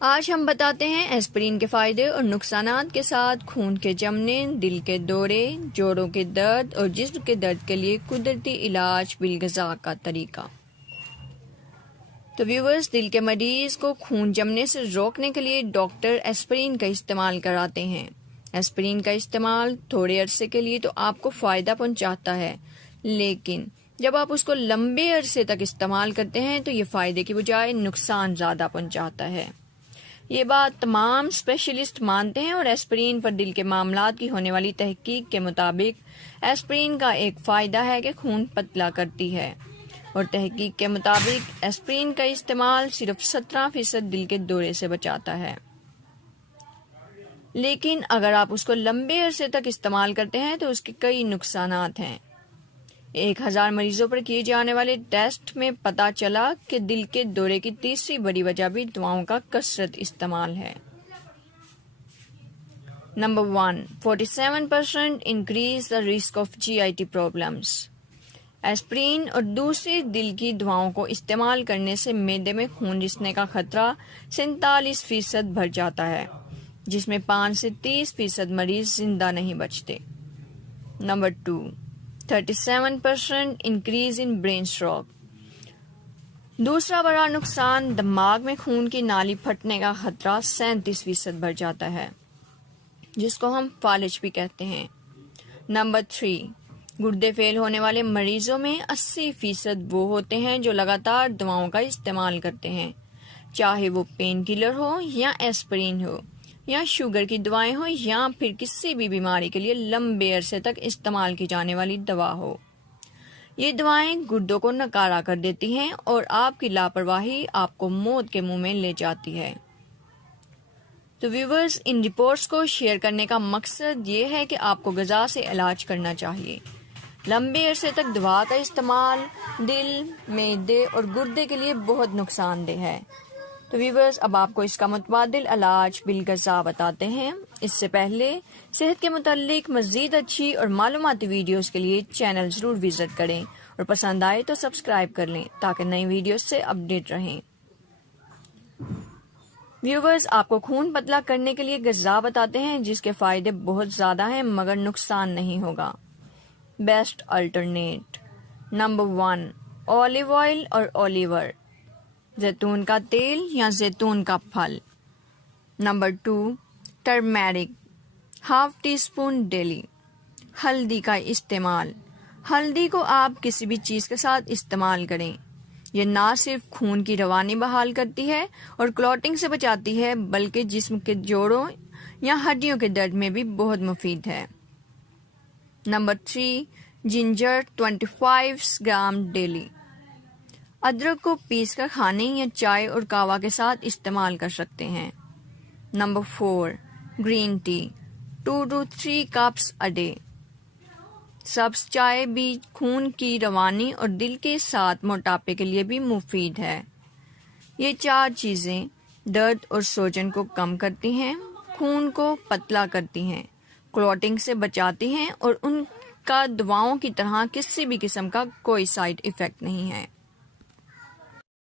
आज हम बताते हैं एस्पिरिन के फायदे और नुकसानात के साथ खून के जमने, दिल के दौरे, जोड़ों के दर्द और जिस्म के दर्द के लिए कुदरती इलाज बिलगज़ा का तरीका। तो व्यूवर्स, दिल के मरीज को खून जमने से रोकने के लिए डॉक्टर एस्पिरिन का इस्तेमाल कराते हैं। एस्पिरिन का इस्तेमाल थोड़े अरसे के लिए तो आपको फ़ायदा पहुंचाता है, लेकिन जब आप उसको लंबे अरसे तक इस्तेमाल करते हैं तो ये फ़ायदे की बजाय नुकसान ज़्यादा पहुंचाता है। ये बात तमाम स्पेशलिस्ट मानते हैं और एस्पिरिन पर दिल के मामलात की होने वाली तहकीक के मुताबिक एस्पिरिन का एक फ़ायदा है कि खून पतला करती है, और तहकीक के मुताबिक एस्पिरिन का इस्तेमाल सिर्फ 17% दिल के दौरे से बचाता है। लेकिन अगर आप उसको लंबे अरसे तक इस्तेमाल करते हैं तो उसके कई नुकसानात हैं। 1000 मरीजों पर किए जाने वाले टेस्ट में पता चला कि दिल के दौरे की तीसरी बड़ी वजह भी दवाओं का कसरत इस्तेमाल है। Number 1, 47% increase the risk of GIT problems. Aspirin और दूसरी दिल की दवाओं को इस्तेमाल करने से मैदे में खून रिसने का खतरा 47% बढ़ जाता है, जिसमें 5 से 30% मरीज जिंदा नहीं बचते। Number 2, 37% increase in brain stroke. दूसरा बड़ा नुकसान, दिमाग में खून की नाली फटने का खतरा 37% बढ़ जाता है, जिसको हम फालिज भी कहते हैं। नंबर 3, गुर्दे फेल होने वाले मरीजों में 80% वो होते हैं जो लगातार दवाओं का इस्तेमाल करते हैं, चाहे वो पेन किलर हो या एस्पिरिन हो या शुगर की दवाएं हो या फिर किसी भी बीमारी के लिए लंबे अरसे तक इस्तेमाल की जाने वाली दवा हो। ये दवाएं गुर्दों को नकारा कर देती हैं और आपकी लापरवाही आपको मौत के मुंह में ले जाती है। तो व्यूवर्स, इन रिपोर्ट्स को शेयर करने का मकसद ये है कि आपको ग़िज़ा से इलाज करना चाहिए। लंबे अरसे तक दवा का इस्तेमाल दिल, मैदे और गुर्दे के लिए बहुत नुकसानदेह है। तो व्यूवर्स, अब आपको इसका मुतबादिल इलाज बिलगज़ा बताते हैं। इससे पहले सेहत के मुतालिक मज़ीद अच्छी और मालूमाती वीडियोस के लिए चैनल ज़रूर विज़िट करें और पसंद आए तो सब्सक्राइब कर लें ताकि नई वीडियोस से अपडेट रहें। व्यूवर्स, आपको खून पतला करने के लिए ग़िज़ा बताते हैं जिसके फ़ायदे बहुत ज़्यादा हैं मगर नुकसान नहीं होगा। Best alternate. Number 1, olive oil और ओलिवर, जैतून का तेल या जैतून का फल। Number 2, turmeric, ½ teaspoon daily. हल्दी का इस्तेमाल। हल्दी को आप किसी भी चीज़ के साथ इस्तेमाल करें। यह ना सिर्फ खून की रवानी बहाल करती है और क्लॉटिंग से बचाती है, बल्कि जिस्म के जोड़ों या हड्डियों के दर्द में भी बहुत मुफीद है। नंबर 3, जिंजर 25 ग्राम डेली। अदरक को पीसकर खाने या चाय और कावा के साथ इस्तेमाल कर सकते हैं। Number 4, green tea 2 to 3 cups a day. सब्ज चाय भी खून की रवानी और दिल के साथ मोटापे के लिए भी मुफीद है। ये 4 चीज़ें दर्द और सूजन को कम करती हैं, खून को पतला करती हैं, क्लॉटिंग से बचाती हैं और उनका दवाओं की तरह किसी भी किस्म का कोई साइड इफ़ेक्ट नहीं है।